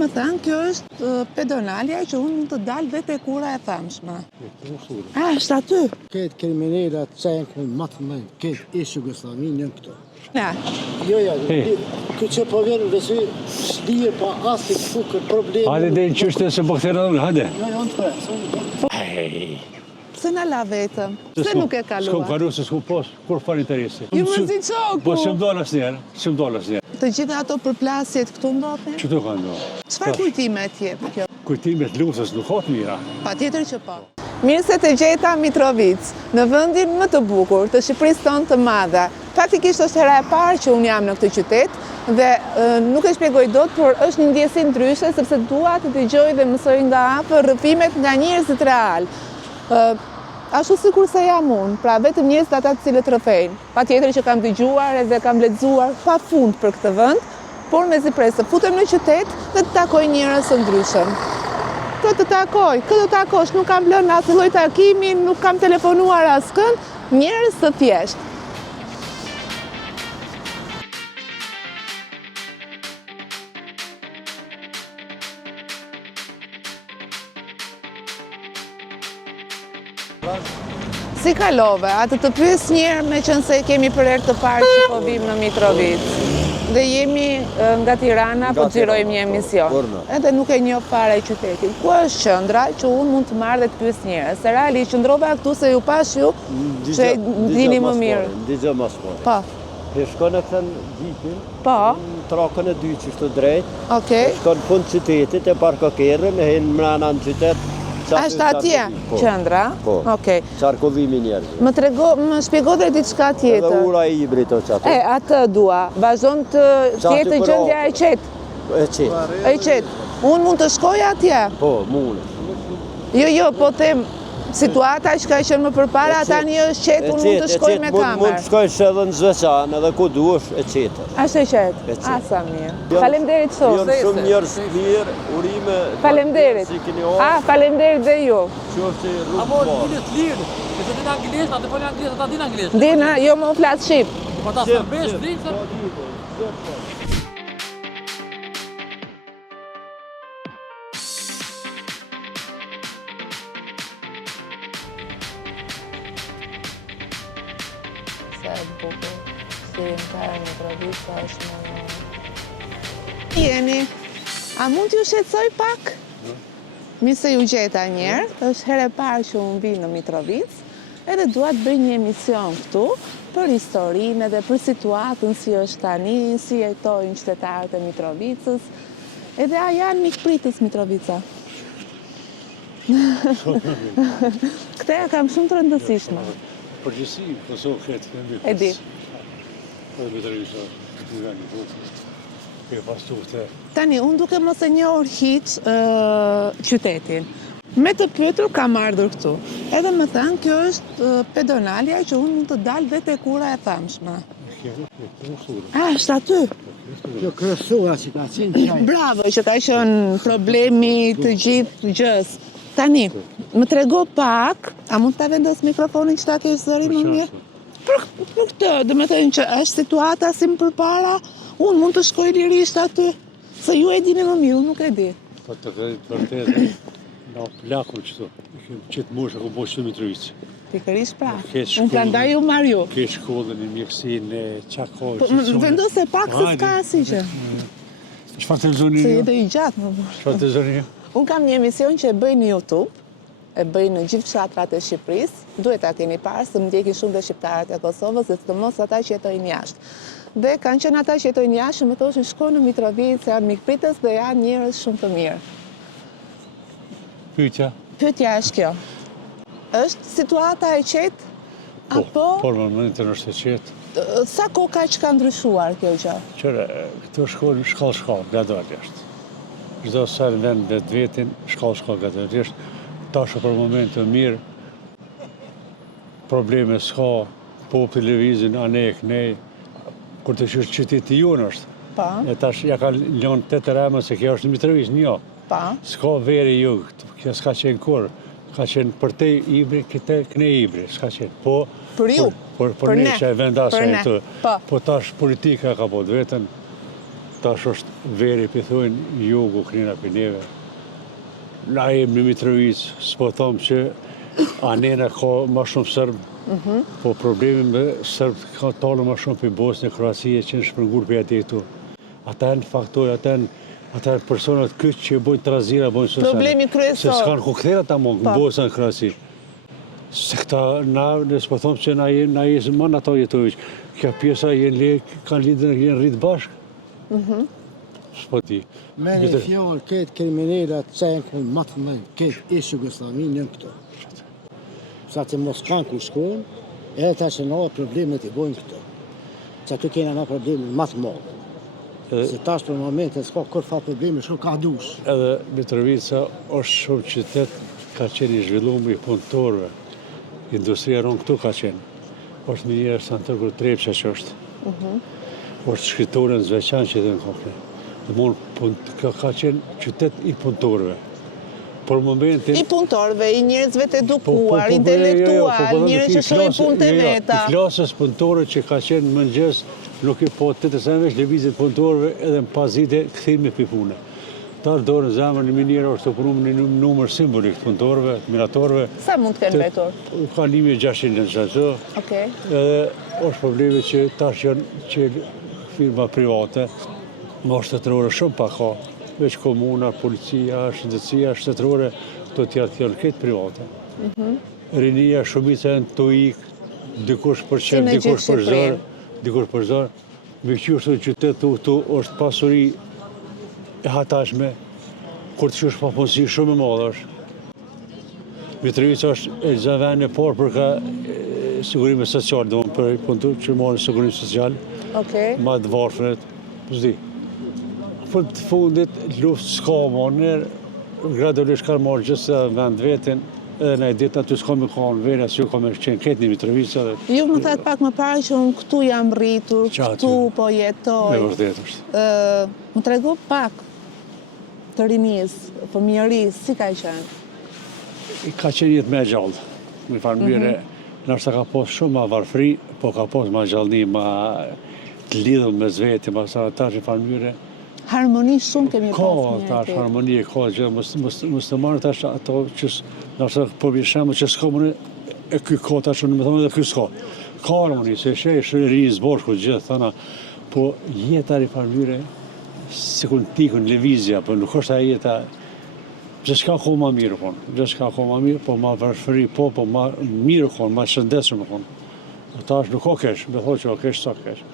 Më thënë, kjo është pedonalja që unë mund të dalë vete kura e famshme. Është aty. Këtë kriminalat që më të mëjnë, këtë ishë Jugoslavinë në këto. Ja. Jo, këtë që po vjenë dhe si shlije pa asë të këtë probleme. Hajde dhe në qështë se po këthera unë, hajde. Jo, në të presë. Pse në la vetëm? Pse nuk e kalua? S'kom kalu se s'kom pos, kur fal interesi. Ju më zi qoku! Po s'm dollë asnjëherë, Të gjitha ato përplasjet këtu ndodhin? Qëtu ka ndohë? Çfarë kujtime t'jep kjo? Kujtimet luftës nuk hot mira. Patjetër që po. Mirë se të gjeta Mitrovic, në vendin më të bukur të Shqipërisë tonë të madhe. Faktikisht është hera e parë që unë jam në këtë qytet dhe nuk e shpjegoj dot, por është një ndjesi ndryshe sepse dua të dëgjoj dhe mësoj nga afër rrëfimet nga njerëzit real. Ashtu sikur se jam unë, pra vetëm njerëzit ata të cilët rrëfejnë. Patjetër që kam dëgjuar edhe kam lexuar pafund për këtë vend, por mezi presë futem në qytet dhe të takoj njerëz të ndryshëm. Këtë të takosh, nuk kam lënë asnjë lloj takimi, nuk kam telefonuar askënd, njerëz të thjeshtë. Si kalove, atë të pyes njerë me qënë se kemi për herë të parë që po vim në Mitrovic. Dhe jemi nga Tirana, po xhirojmë një emision. Edhe nuk e njoh fare qytetin. Ku është qendra që unë mund të marr dhe të pyes njerëz? Se reali qëndrova këtu se ju pash ju që dini më mirë. Digjo mas po. Po. E shkon e këtën gjipin, Po. Trakën e dy që shtë drejt. Okej. Shkon fund qytetit e parkokerën, e hinë mrena në qytet. Ashtë atje qendra? Po. Okej. Qarkovimi njerëzve. Më shpjego dhe diçka tjetër. Edhe ura i ibrit o qatë. Atë dua. Vazhdon të jetë gjendja e qetë. E qetë. E qetë. Unë mund të shkoj atje? Po, mune. Jo, po them situata që ka qenë më përpara, tani është qetë, unë mund të shkoj me kamerë. Mund të shkojsh edhe në Zveçan, edhe ku duesh, e qetë. Ashtë e qetë? Asa mirë. Falemderit shumë. Jënë shumë njerëz mirë, urime... Falemderit. Falemderit dhe ju. Qoftë që rrugë Amo dinet lirë, nëse din anglisht, atë folin anglisht, ata din anglisht. Dina, jo më flas shqip. Po ta sërbesh, drinë. Se bukur, si në kërë në provisa është më... Jeni, a mund t'ju shqetësoj pak? Mi se ju gjeta njerë, është herë e parë që unë vi në Mitrovic, edhe dua të bëj një emision këtu për historinë edhe për situatën si është tani, si jetojnë qytetarët e Mitrovicës, edhe a janë mikpritës Mitrovica. Këte kam shumë të rëndësishme. Përgjësi, Kosovë këtë në mikpritës. E di. Edhe Mitrovica, këtë nga një votës. Tani, unë duke mos e njohur hiç qytetin. Me të pyetur kam ardhur këtu. Edhe më thënë, kjo është pedonalja që unë mund të dalë vete kura e famshme. Është aty. Kjo kryesura që ka qenë qaj. Bravo, që ka qenë problemi të gjithë gjës. Tani, më trego pak, a mund ta vendos mikrofonin që ta kesh zërin më mirë? Për këtë, dhe me thënë që është situata si më përpara, unë mund të shkoj lirisht aty, se ju e dini më mirë, unë nuk e di. Po të vërtetë, në plakun qëtë moshë ku boshë të Mitrovicë. Pikërisht pra, unë prandaj ju marr ju. Ke shkollën, mjekësinë, qakoj, Vendose pak se s'ka asnjë gjë. Çfarë televizoni? Se jete i gjatë më burr. Çfarë televizoni? Unë kam një emision që e bëj në YouTube, e bëj në gjithë fshatrat e Shqipërisë, duhet ta keni parë se më ndjekin shumë dhe shqiptarët e Kosovës, dhe sidomos ata që jetojnë jashtë. Dhe kanë qenë ata që jetojnë jashtë, më thoshin shko në Mitrovic, janë mikpritës dhe janë njerëz shumë të mirë. Pyetja? Pyetja është kjo. Është situata e qetë? Apo? Po, momentin është e qetë. Sa kohë ka që ka ndryshuar kjo gjë? Qëre, këto shkallë, gradualisht është. Çdo sa vend vetin, shkallë, gradualisht. Tash për moment të mirë, probleme s'ka, po televizin, ane e kënej, kur të shërë qyteti jonë është. Pa. E tash ja ka lënë të të remë se kjo është në Mitrovic, një. Pa. S'ka veri ju, kjo s'ka qenë kur. Ka qenë për te ibri, këte këne ibri, s'ka qenë. Po, për ju? Për ne që e vendasë e të. Po. Po tash politika ka po të vetën. tash është veri, pëthojnë, jugu, knina për neve. Na jemi në Mitrovic, s'po thomë që anena ka ma shumë sërbë, po problemi me sërbë ka talë ma shumë për Bosnjë, Kroacije, që në shpërngur për jetë tu. Ata e në faktorë, ata e personat këtë që bojnë trazira, bojnë sosiale. Problemi kryesor. Se s'kanë ku këthera ta mongë, në Bosnjë, në Kroacije. Se këta, nësë po thomë që na jesë më në ato jetoviq. Kjo pjesa kanë lidhë në rritë bashkë. S'po ti. Me një fjallë, këtë kriminalat cenkun, matë me këtë ishë Jugoslavi njën këto. Sa të mos kanë ku shkon, edhe ta që na problemet i bojnë këto. Që aty kena na problemet matë modë. Se tash për momente s'ka kur fa probleme, shumë ka dush. Edhe Mitrovica është shumë qytet, ka qenë i zhvilluar i punëtorëve. Industria rronë këtu ka qenë. Është një njerë Santërgur Trepqa që është. është shkritore në zveçan që edhe në kokne. Dhe ka qenë qytet i punëtorëve. Por momentin... I punëtorëve, i njerëzve të edukuar, intelektual, njerëz që shohin punët e veta. I klasës punëtore që ka qenë mëngjes, nuk i po të veç lëvizjet punëtorëve edhe në pazite këthimi për punë. Ta dorë në zemër në minjera është të punu në numër simbolik të punëtorëve, të miratorëve. Sa mund të kenë vetur? Ka 1600 në qëtë. Edhe është probleme që tash janë që firma private, ma shtetërore shumë pa ka. Veç komuna, policia, shëndetësia, shtetërore, të tjerë të janë këtë private. Rinia, shumica e në të ikë, dikush për qenë, dikush për zërë. Me qështë të qytetë këtu është pasuri e hatashme, kur të që është papunësi shumë e madhe është. Mitrovica është e zëvene por për ka sigurime social, dhe për punëtur që marë sigurime social, ma të varfënet, zdi. Për të fundit, luft s'ka marë, gradualisht ka marë gjithë edhe vend vetin, edhe në e ditë në ty s'ka me ka në vene, asë ju ka me qenë këtë një Mitrovica. Ju më thatë pak më parë që unë këtu jam rritur, këtu po jetoj. E vërtet është. Më tregu pak të rinis, fëmijëris, si ka qenë? Ka qenë jetë me gjallë, me farë mire, nështë ka posë shumë ma varfri, po ka posë ma gjallëni, ma të lidhëm me zveti, ma sa tash e farë mire. Harmoni shumë kemi pas një e tash, harmoni e ka gjithë, mështë të marë tash ato që nështë po bishemë që s'ka mëne e ky ka tash, në me thëmë edhe ky s'ka. Ka harmoni, se shë rinjë zborshku gjithë, thana, po jetar i farë mire, se kënë tikën, levizja, po nuk është a jeta, gjithka ko ma mirë konë, gjithka ko ma mirë, po ma vërshëri, po ma mirë konë, ma shëndesër më konë. Ta është nuk o kesh, me thonë që o kesh, sa kesh.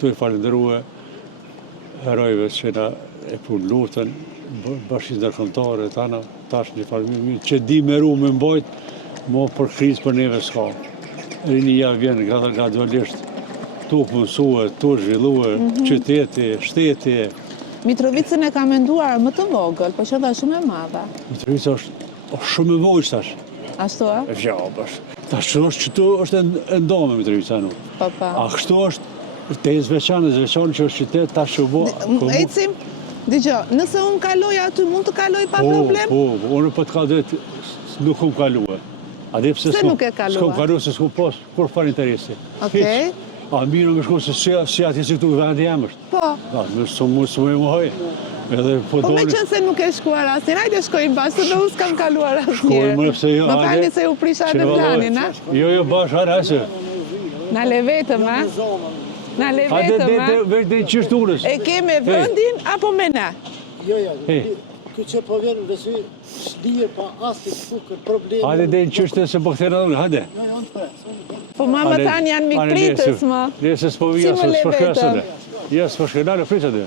Tu i falenderue herojve që na e punë lutën, bashkisë ndërkombëtare, tana, tash një falenderime, që di me ru me mbojt, mo për krizë për neve s'ka. Rinia vjen gradualisht, tu punësue, tu zhvillue, qyteti, shteti. Mitrovicën e ka menduar më të vogël, po që dha shumë e madha. Mitrovica është shumë e vogël tash. Ashtu a? E vjabë është. Tash qëtu është e ndonë me Mitrovica nuk. A kështu është te zveçanë që është qytet tash që bo... Ecim, digjo, nëse unë kaloj aty, mund të kaloj pa problem? Po, unë për të ka dhejtë nuk këmë kaluë. Se nuk e kaluë? S'kom kaluë se s'kom posë, kur farë interesi. A mirë me shku se si ati si këtu vendi jam është. Po. Së mu e muhoj. Po me qënë se nuk e shkuar asnjër, hajde shkojmë bashkë, se nuk s'kam kaluar asnjër. Më falni se ju prisha në planin, a? Jo, bashkë, hajde. Na le vetëm, a? Na le vetëm, a? Hajde dhe qështë unës. E keme vëndin, apo me na? Jo, këtë që po vjenë dhe si shdije pa asë të fukër problemi. Hajde dhe në qështë se po këthera unë, hajde. Po ma më tanë janë mikë pritës, ma. Nesë s'po vija, si më le vetëm. Ja, s'po shkenale, fritë dhe.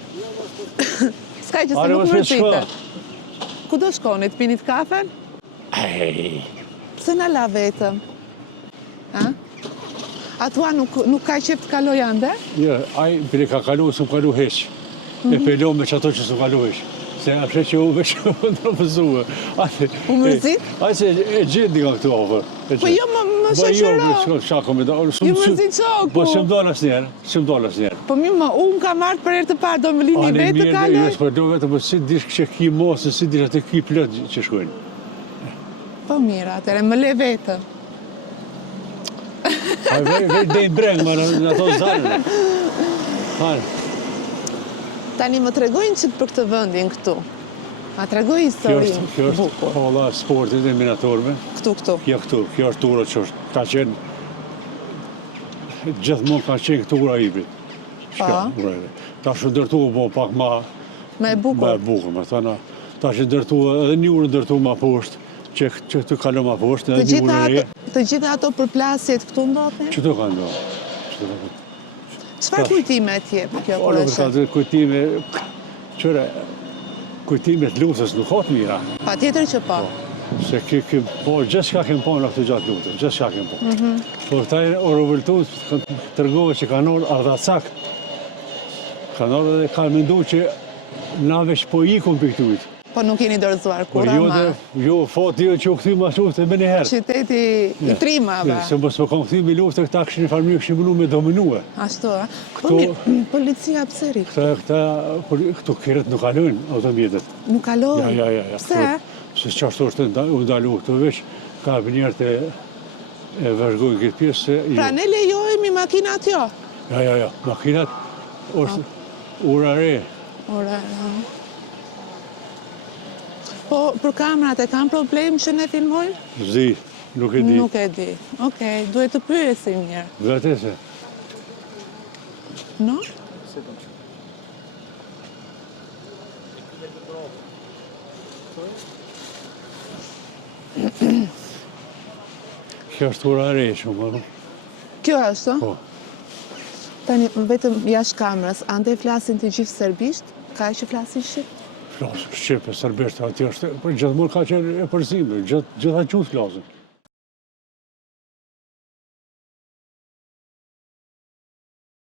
Ska që se nuk më rëpite. Ku do shkoni, të pinit kafen? Pse në la vetëm? Atua nuk ka qef të kaloj ande? Jo, aj, për ka kalu, s'u kalu heq. E pelo me që ato që s'u kalu heq. Se apshe që u veç në pëzue. U mërzit? Aj se e gjithë nga këtu ofër. Po jo më shëshëro. Ju mërzit qoku. Po s'm dollë asnjerë, Po mi më, unë ka marrë për e të parë, do më lini vetë të kaloj? Jo, s'po do vetë, po si dish që ki mosë, si dish atë ki plët që shkojnë. Po mira, atëre, më le vetëm. Vej dhe i brengë, në ato zarën. Tani më tregojnë që për këtë vendin këtu. A tregoj historinë Kjo është bukur. halla e sportit e minatorëve. Këtu. Kjo është tura që është, ka qenë, gjithmonë ka qenë tura hipit. Ta është ndërtu po pak ma Me bukur. me thëna. Ta është ndërtu edhe njërë ndërtu ma poshtë, që të kalë ma poshtë, edhe njërë e re. Të gjitha ato përplasjet këtu ndodhin? Që të ka ndohë? Çfarë kujtime t'jep kjo Po, nuk ka kërëshë? të kujtime, qëre, kujtime të luftës nuk ka të mira. Pa tjetër që po. Se gjithë shka kem po në këtë gjatë lutën, gjithë shka kem po. Po këta e orëvëltu tërgove që kanë orë ardhacak. Kanë orë dhe kanë mendu që na veç po ikon për këtujt. Po nuk jeni dorëzuar Po kura ma. jo, fati jo që u këthy ma luftë me njëherë. Qyteti i trimave. Se mos më kanë këthy me luftë, këta këshin farmirë këshin mënu me dominue. Ashtu, a? Po Këto- mirë, policia pse ri? Këtu kërët nuk kalojnë automjetet. Nuk kalojnë? Ja. Pse? Se qashtu është u ndalu këtu veç, ka njerët e vazhdojnë këtë pjesë se... Pra ne lejojemi makinat jo? Ja, makinat është ura re. Ora, po, për kamerat e kam problem që ne filmojmë? Zdi, nuk e di. Nuk e di. Okej, duhet të pyesim mirë. Vete se. No? Kjo është ura re shumë, no? Kjo është, Po. Tani, vetëm jashtë kamerës, ande flasin të gjithë serbisht? Ka e që flasin shqip? Flasë, Shqipe, Sërbisht, aty është, për gjithmonë ka qenë e përzime, gjitha qëtë flasën.